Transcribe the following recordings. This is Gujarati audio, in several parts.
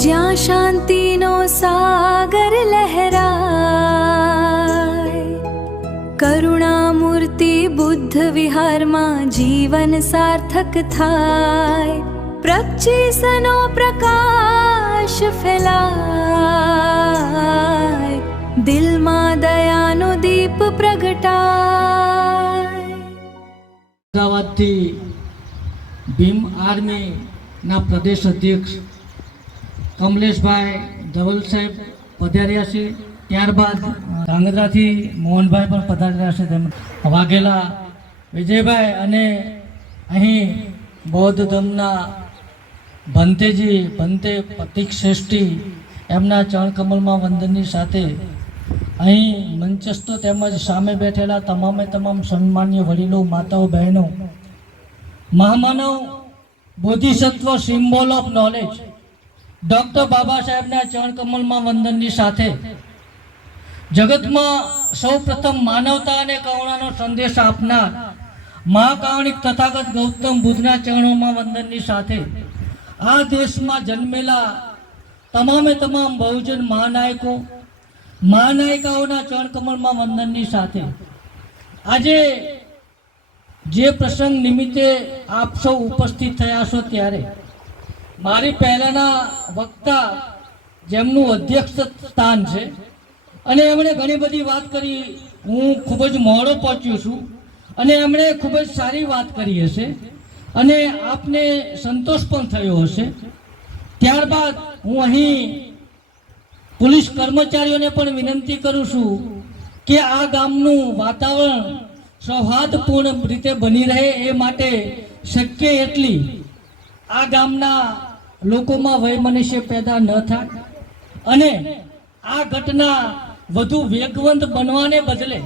જ્યાં શાંતિનો સાગર લહેરાય, કરુણામૂર્તિ બુદ્ધ વિહારમાં જીવન સાર્થક થાય, પ્રચ્છિસનો પ્રકાશ ફેલાય, દિલમાં દયાનો દીપ પ્રગટાય. અમદાવાદથી ભીમ આર્મીના પ્રદેશ અધ્યક્ષ કમલેશભાઈ ધવલ સાહેબ પધાર્યા છે. ત્યારબાદ ધાંગધ્રાથી મોહનભાઈ પણ પધાર્યા છે. તેમ વાઘેલા વિજયભાઈ અને અહીં બૌદ્ધ ધર્મના ભંતે પ્રતિક શ્રેષ્ઠી એમના ચરણકમલમાં વંદનની સાથે અહીં મંચસ્થ તેમજ સામે બેઠેલા તમામ સન્માનીય વડીલો, માતાઓ, બહેનો, મહામાનવ બોધિસત્વ સિમ્બોલ ઓફ નોલેજ ડૉક્ટર બાબા સાહેબના ચરણકમલમાં વંદનની સાથે જગતમાં સૌ પ્રથમ માનવતા અને કરુણાનો સંદેશ આપનાર મહાકારુણિક તથાગત ગૌતમ બુદ્ધના ચરણોમાં વંદનની સાથે આ દેશમાં જન્મેલા તમામ બહુજન મહાનાયકાઓના ચરણકમલમાં વંદનની સાથે આજે જે પ્રસંગ નિમિત્તે આપ સૌ ઉપસ્થિત થયા છો ત્યારે મારી પહેલાના વક્તા જેમનું અધ્યક્ષ સ્થાન છે અને એમણે ઘણી બધી વાત કરી, હું ખૂબ જ મોડો પહોંચ્યો છું અને એમણે ખૂબ જ સારી વાત કરી હશે અને આપને સંતોષ પણ થયો હશે. ત્યારબાદ હું અહીં પોલીસ કર્મચારીઓને પણ વિનંતી કરું છું કે આ ગામનું વાતાવરણ સૌહાર્દપૂર્ણ રીતે બની રહે એ માટે શક્ય એટલી આ ગામના લોકોમાં વૈમનસ્ય પેદા ન થાય અને આ ઘટના વધુ વેગવંત બનવાને બદલે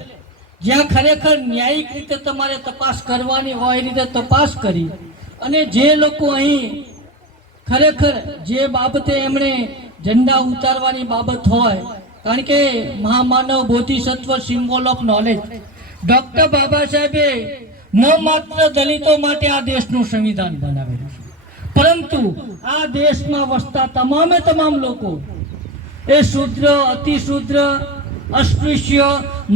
જ્યાં ખરેખર ન્યાયિક રીતે તમારે તપાસ કરવાની હોય એ રીતે તપાસ કરી અને જે લોકો અહીં ખરેખર જે બાબતે એમણે ઝંડા ઉતારવાની બાબત હોય, કારણ કે મહામાનવ બોધિસત્વ સિમ્બોલ ઓફ નોલેજ ડૉક્ટર બાબા સાહેબે ન માત્ર દલિતો માટે આ દેશનું સંવિધાન બનાવેલું છે, પરંતુ આ દેશમાં વસતા તમામ લોકો એ શૂદ્ર, અતિશૂદ્ર, અસ્પૃશ્ય,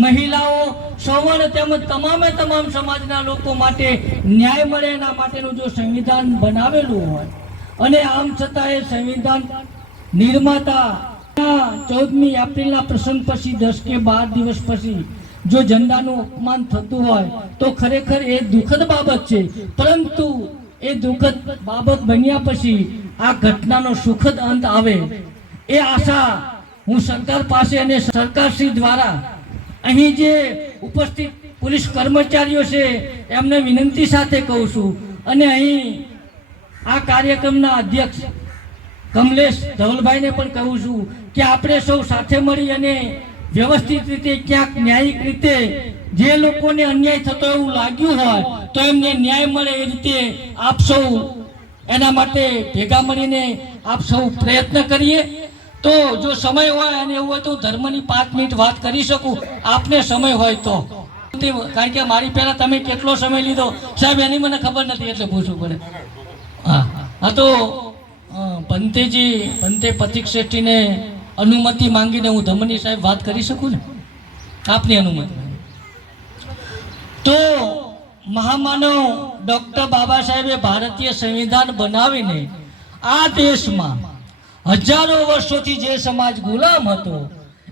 મહિલાઓ, સવર્ણ તેમજ તમામ સમાજના લોકો માટે ન્યાય મળે એના માટેનું જો સંવિધાન બનાવેલું હોય અને આમ છતાં એ સંવિધાન નિર્માતા 14મી એપ્રિલના પ્રસંગ પછી 10 કે 12 દિવસ પછી જો ઝંડાનું અપમાન થતું હોય તો ખરેખર એ દુઃખદ બાબત છે. પરંતુ એ દુઃખદ બાબત બન્યા પછી આ ઘટનાનો સુખદ અંત આવે એ આશા હું સરકાર પાસે અને સરકારશ્રી દ્વારા અહીં જે ઉપસ્થિત પોલીસ કર્મચારીઓ છે એમને વિનંતી સાથે કહું છું અને અહીં આ કાર્યક્રમના અધ્યક્ષ કમલેશ ધવલભાઈને પણ કહું છું કે આપણે સૌ સાથે મળી અને વ્યવસ્થિત રીતે ક્યાંક ન્યાયિક રીતે જે લોકોને અન્યાય થતો એવું લાગ્યું હોય તો એમને ન્યાય મળે એ રીતે આપ સૌ એના માટે ભેગા મળીને આપ સૌ પ્રયત્ન કરીએ. તો જો સમય હોય અને એવું હોય તો ધર્મની 5 મિનિટ વાત કરી શકું, આપને સમય હોય તો. કારણ કે મારી પહેલા તમે કેટલો સમય લીધો સાહેબ એની મને ખબર નથી એટલે પૂછવું પડે. હા તો પંતે પ્રતિક શ્રેષ્ઠીને અનુમતિ માંગીને હું ધમની સાહેબ વાત કરી શકું ને, આપની અનુમતિ. તો મહામાનવ ડૉક્ટર બાબા સાહેબે ભારતીય સંવિધાન બનાવીને આ દેશમાં હજારો વર્ષોથી જે સમાજ ગુલામ હતો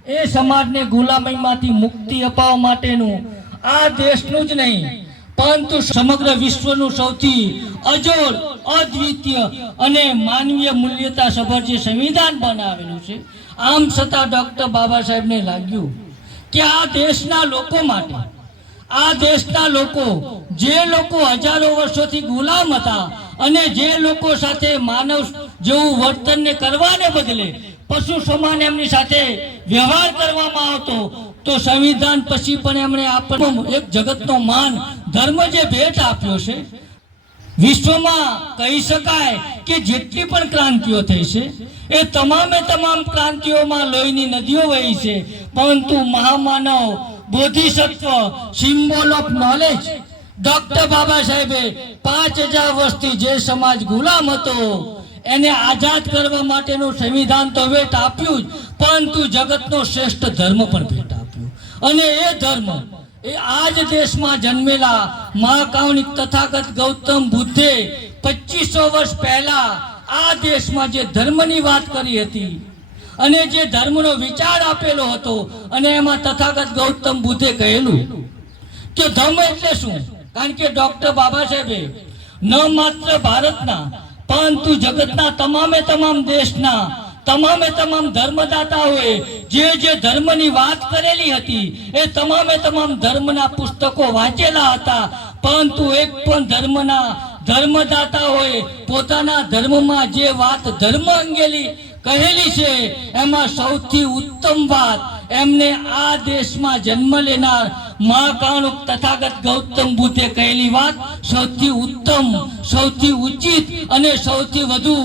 એ સમાજને ગુલામીમાંથી મુક્તિ અપાવવા માટેનું આ દેશનું જ નહીં પરંતુ સમગ્ર વિશ્વનું સૌથી અજોડ, અદ્વિતીય અને માનવીય મૂલ્યતા સભર જે સંવિધાન બનાવેલું છે, આમ છતાં ડૉક્ટર બાબા સાહેબને લાગ્યું કે આ દેશના લોકો માટે, આ દેશના લોકો જે લોકો હજારો વર્ષોથી ગુલામ હતા અને જે લોકો સાથે માનવ જેવું વર્તનને કરવાને બદલે પશુ સમાન એમની સાથે વ્યવહાર કરવામાં આવતો, તો સંવિધાન પછી પણ એમણે આપણને એક જગતનો માન ધર્મ જે ભેટ આપ્યો છે. વિશ્વમાં કહી શકાય કે જેટલી પણ ક્રાંતિઓ થઈ છે એ તમામ ક્રાંતિઓમાં લોહીની નદીઓ વહી છે, પરંતુ મહામાનવ બોધિસત્વ સિમ્બોલ ઓફ નોલેજ ડોક્ટર બાબા સાહેબે 5000 વર્ષથી જે સમાજ ગુલામ હતો એને આઝાદ કરવા માટેનું સંવિધાન તો ભેટ આપ્યું જ, પરંતુ જગતનો શ્રેષ્ઠ ધર્મ પણ ભેટ આપ્યો. અને એ ધર્મ એ આ જ દેશમાં જન્મેલા મહાકારુણિક તથાગત ગૌતમ બુદ્ધે 2500 વર્ષ પહેલા આ દેશમાં જે ધર્મની વાત કરી હતી અને જે ધર્મનો વિચાર આપેલો હતો, અને એમાં તથાગત ગૌતમ બુદ્ધે કહેલું કે ધર્મ એટલે શું. કારણ કે ડોક્ટર બાબા સાહેબે ન માત્ર ભારતના પરંતુ જગતના તમામે તમામ દેશના તમામે તમામ ધર્મદાતાઓએ જે ધર્મની વાત કરેલી હતી એ તમામે તમામ ધર્મના પુસ્તકો વાંચેલા હતા, પરંતુ એક પણ ધર્મના ધર્મદાતાઓએ પોતાના ધર્મમાં જે વાત ધર્મ અંગેની કહેલી છે એમાં સૌથી ઉત્તમ વાત એમને આ દેશમાં જન્મ લેનાર મહાકારુણિક તથાગત ગૌતમ બુદ્ધે કહેલી વાત સૌથી ઉત્તમ, સૌથી ઉચિત અને સૌથી વધુ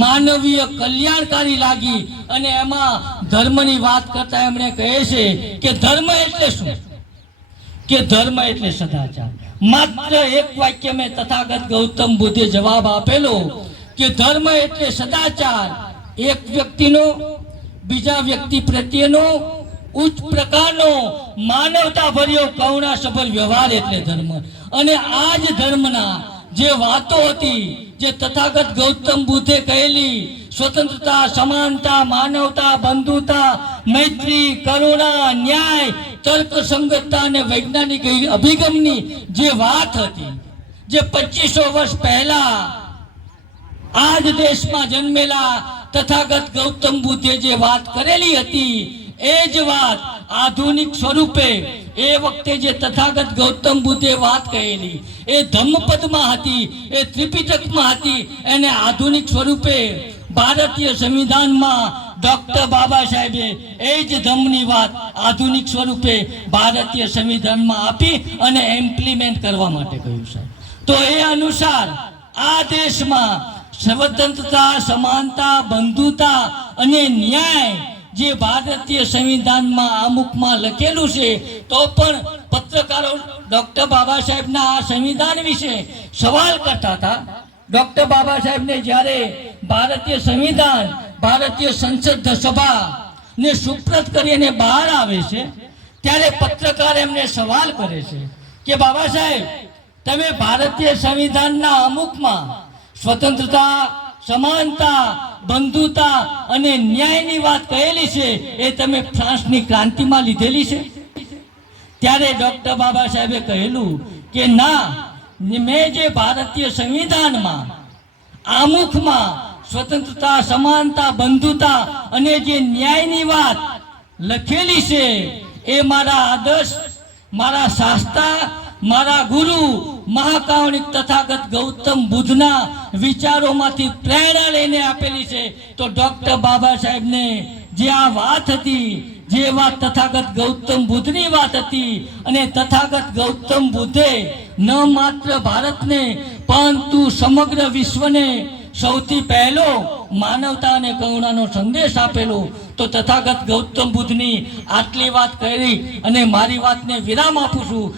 માનવીય કલ્યાણકારી લાગી. અને એમાં ધર્મની વાત કરતા એમણે કહે છે કે ધર્મ એટલે શું, કે ધર્મ એટલે સદાચાર. માત્ર એક વાક્ય મેં તથાગત ગૌતમ બુદ્ધે જવાબ આપેલો કે ધર્મ એટલે સદાચાર, એક વ્યક્તિનો બીજા વ્યક્તિ પ્રત્યેનો ઉચ્ચ પ્રકારનો માનવતા ભર્યો કરુણાસભર વ્યવહાર એટલે ધર્મ. અને આ જ ધર્મના જે વાતો હતી જે તથાગત ગૌતમ બુદ્ધે કહેલી, સ્વતંત્રતા, સમાનતા, માનવતા, બંધુતા, મૈત્રી, કરુણા, ન્યાય, તર્કસંગતતા અને વૈજ્ઞાનિક અભિગમની જે વાત હતી, જે 2500 વર્ષ પહેલા આ જ દેશમાં જન્મેલા તથાગત ગૌતમ બુદ્ધે જે વાત કરેલી હતી એ જ વાત આધુનિક સ્વરૂપે એ વખતે જે તથાગત ગૌતમ બુદ્ધે વાત કહેલી એ ધમ્મપદમાં હતી, એ ત્રિપિટકમાં હતી, એને આધુનિક સ્વરૂપે ભારતીય સંવિધાનમાં ડોક્ટર બાબા સાહેબે એ જ ધમ્મની વાત આધુનિક સ્વરૂપે ભારતીય સંવિધાનમાં આપી અને ઇમ્પ્લિમેન્ટ કરવા માટે કહ્યું છે. તો એ અનુસાર આ દેશમાં સ્વતંત્રતા, સમાનતા, બંધુતા અને ન્યાય જે ભારતીય સંવિધાનમાં અમુકમાં લખેલું છે, તો પણ પત્રકારો ડોક્ટર બાબા સાહેબના આ સંવિધાન વિશે સવાલ કરતા હતા. ડોક્ટર બાબા સાહેબને જ્યારે ભારતીય સંવિધાન ભારતીય સંસદ સભા ને સુપ્રત કરીને બહાર આવે છે ત્યારે પત્રકાર એમને સવાલ કરે છે કે બાબા સાહેબ, તમે ભારતીય સંવિધાનના અમુકમાં સ્વતંત્રતા, સમાનતા, બંધુતા અને ન્યાયની વાત કહેલી છે એ તમે ફ્રાન્સની ક્રાંતિમાં લીધેલી છે? ત્યારે ડોક્ટર બાબા સાહેબે કહેલું કે ના, મેં જે ભારતીય સંવિધાનમાં આમુખમાં સ્વતંત્રતા, સમાનતા, બંધુતા અને જે ન્યાયની વાત લખેલી છે એ મારા આદર્શ, મારા શાસ્ત્રા, મારા ગુરુ મહાકારુણિક તથાગત ગૌતમ બુદ્ધના વિચારોમાંથી પ્રેરણા લઈને આપેલી છે. તો ડોક્ટર બાબા સાહેબને જે આ વાત હતી, જે વાત તથાગત ગૌતમ બુદ્ધની વાત હતી, અને તથાગત ગૌતમ બુદ્ધે ન માત્ર ભારતને પરંતુ સમગ્ર વિશ્વને સૌથી પહેલો માનવતા અને કરુણાનો સંદેશ આપેલો. તો તથાગત ગૌતમ બુદ્ધની આટલી વાત કરી અને મારી વાતને વિરામ આપું છું.